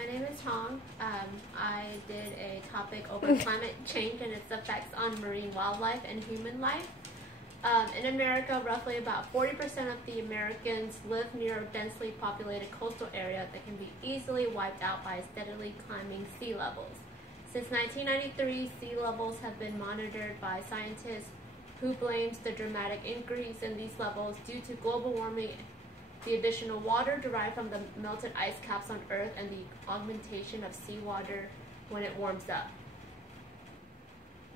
my name is Huong. I did a topic over climate change and its effects on marine wildlife and human life. In America, roughly about 40% of the Americans live near a densely populated coastal area that can be easily wiped out by steadily climbing sea levels. Since 1993, sea levels have been monitored by scientists who blames the dramatic increase in these levels due to global warming, the additional water derived from the melted ice caps on Earth, and the augmentation of seawater when it warms up.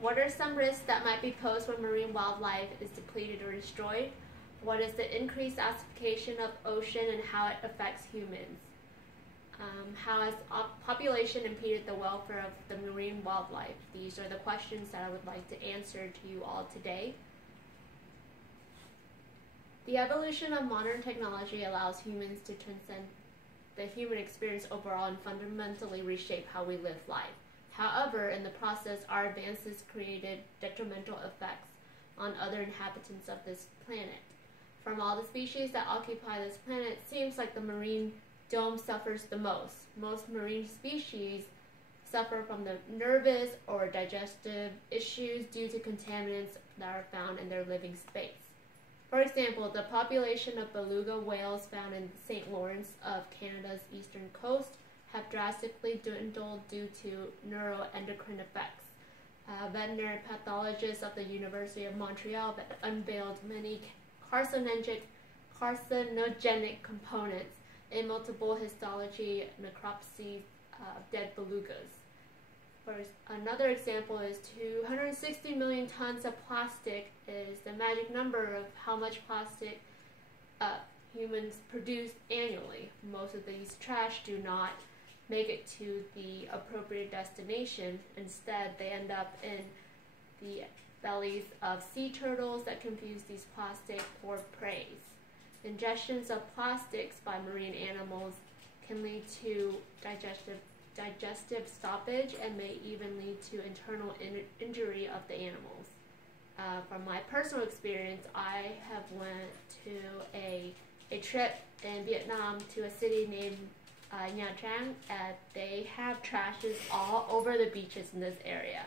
What are some risks that might be posed when marine wildlife is depleted or destroyed? What is the increased acidification of ocean and how it affects humans? How has population impeded the welfare of the marine wildlife? These are the questions that I would like to answer to you all today. The evolution of modern technology allows humans to transcend the human experience overall and fundamentally reshape how we live life. However, in the process, our advances created detrimental effects on other inhabitants of this planet. From all the species that occupy this planet, it seems like the marine dome suffers the most. Most marine species suffer from the nervous or digestive issues due to contaminants that are found in their living space. For example, the population of beluga whales found in St. Lawrence of Canada's eastern coast have drastically dwindled due to neuroendocrine effects. Veterinary pathologists of the University of Montreal unveiled many carcinogenic components in multiple histology necropsies of dead belugas. Another example is 260 million tons of plastic is the magic number of how much plastic humans produce annually. Most of these trash do not make it to the appropriate destination. Instead, they end up in the bellies of sea turtles that confuse these plastic for prey. Ingestions of plastics by marine animals can lead to digestive stoppage and may even lead to internal injury of the animals. From my personal experience, I have went to a trip in Vietnam to a city named Nha Trang, and they have trashes all over the beaches in this area.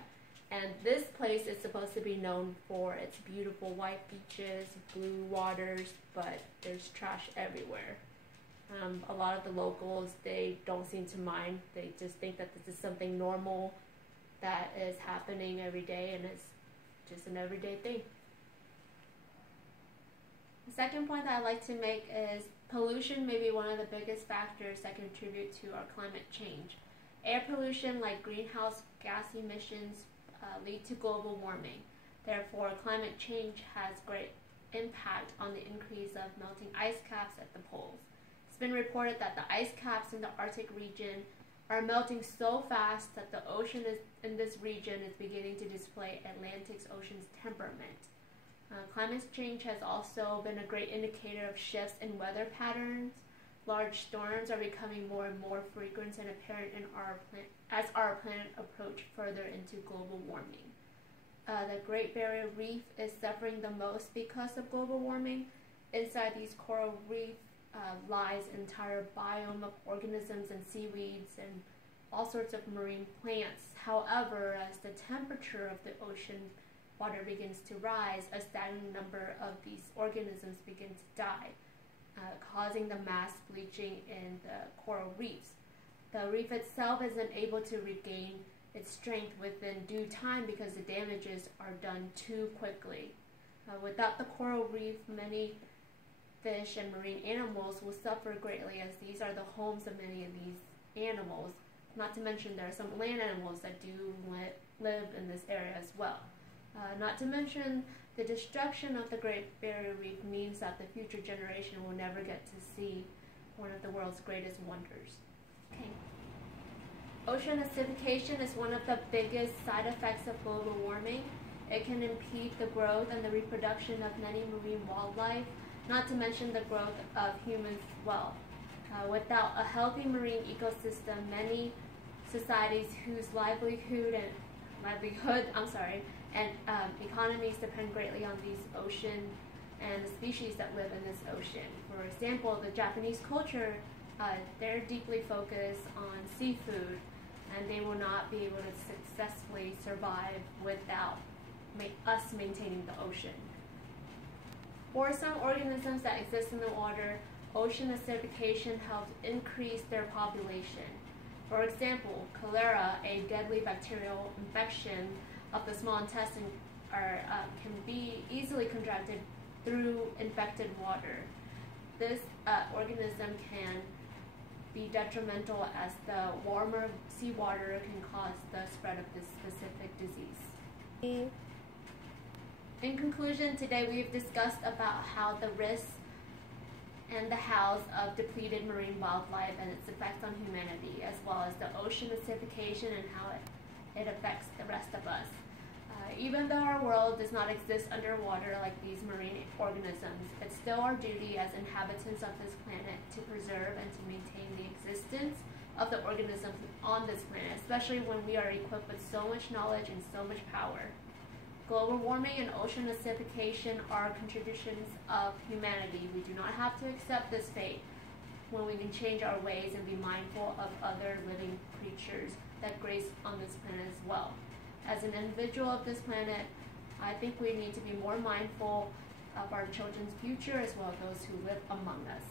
And this place is supposed to be known for its beautiful white beaches, blue waters, but there's trash everywhere. A lot of the locals, they don't seem to mind. They just think that this is something normal that is happening every day, and it's just an everyday thing. The second point that I'd like to make is pollution may be one of the biggest factors that contribute to our climate change. Air pollution, like greenhouse gas emissions, lead to global warming. Therefore, climate change has great impact on the increase of melting ice caps at the poles. It's been reported that the ice caps in the Arctic region are melting so fast that the ocean in this region is beginning to display Atlantic Ocean's temperament. Climate change has also been a great indicator of shifts in weather patterns. Large storms are becoming more and more frequent and apparent as our planet approaches further into global warming. The Great Barrier Reef is suffering the most because of global warming. Inside these coral reefs lies an entire biome of organisms and seaweeds and all sorts of marine plants. However, as the temperature of the ocean water begins to rise, a staggering number of these organisms begin to die, causing the mass bleaching in the coral reefs. The reef itself isn't able to regain its strength within due time because the damages are done too quickly. Without the coral reef, many fish and marine animals will suffer greatly, as these are the homes of many of these animals. Not to mention there are some land animals that do live in this area as well. Not to mention the destruction of the Great Barrier Reef means that the future generation will never get to see one of the world's greatest wonders. Okay. Ocean acidification is one of the biggest side effects of global warming. It can impede the growth and the reproduction of many marine wildlife, not to mention the growth of humans as well. Without a healthy marine ecosystem, many societies whose livelihood and economies depend greatly on these ocean and the species that live in this ocean. For example, the Japanese culture they're deeply focused on seafood, and they will not be able to successfully survive without us maintaining the ocean. For some organisms that exist in the water, ocean acidification helps increase their population. For example, cholera, a deadly bacterial infection of the small intestine, can be easily contracted through infected water. This organism can be detrimental as the warmer seawater can cause the spread of this specific disease. In conclusion, today we've discussed about how the risks and the hows of depleted marine wildlife and its effects on humanity, as well as the ocean acidification and how it affects the rest of us. Even though our world does not exist underwater like these marine organisms, it's still our duty as inhabitants of this planet to preserve and to maintain the existence of the organisms on this planet, especially when we are equipped with so much knowledge and so much power. Global warming and ocean acidification are contributions of humanity. We do not have to accept this fate when we can change our ways and be mindful of other living creatures that grace on this planet as well. As an individual of this planet, I think we need to be more mindful of our children's future as well as those who live among us.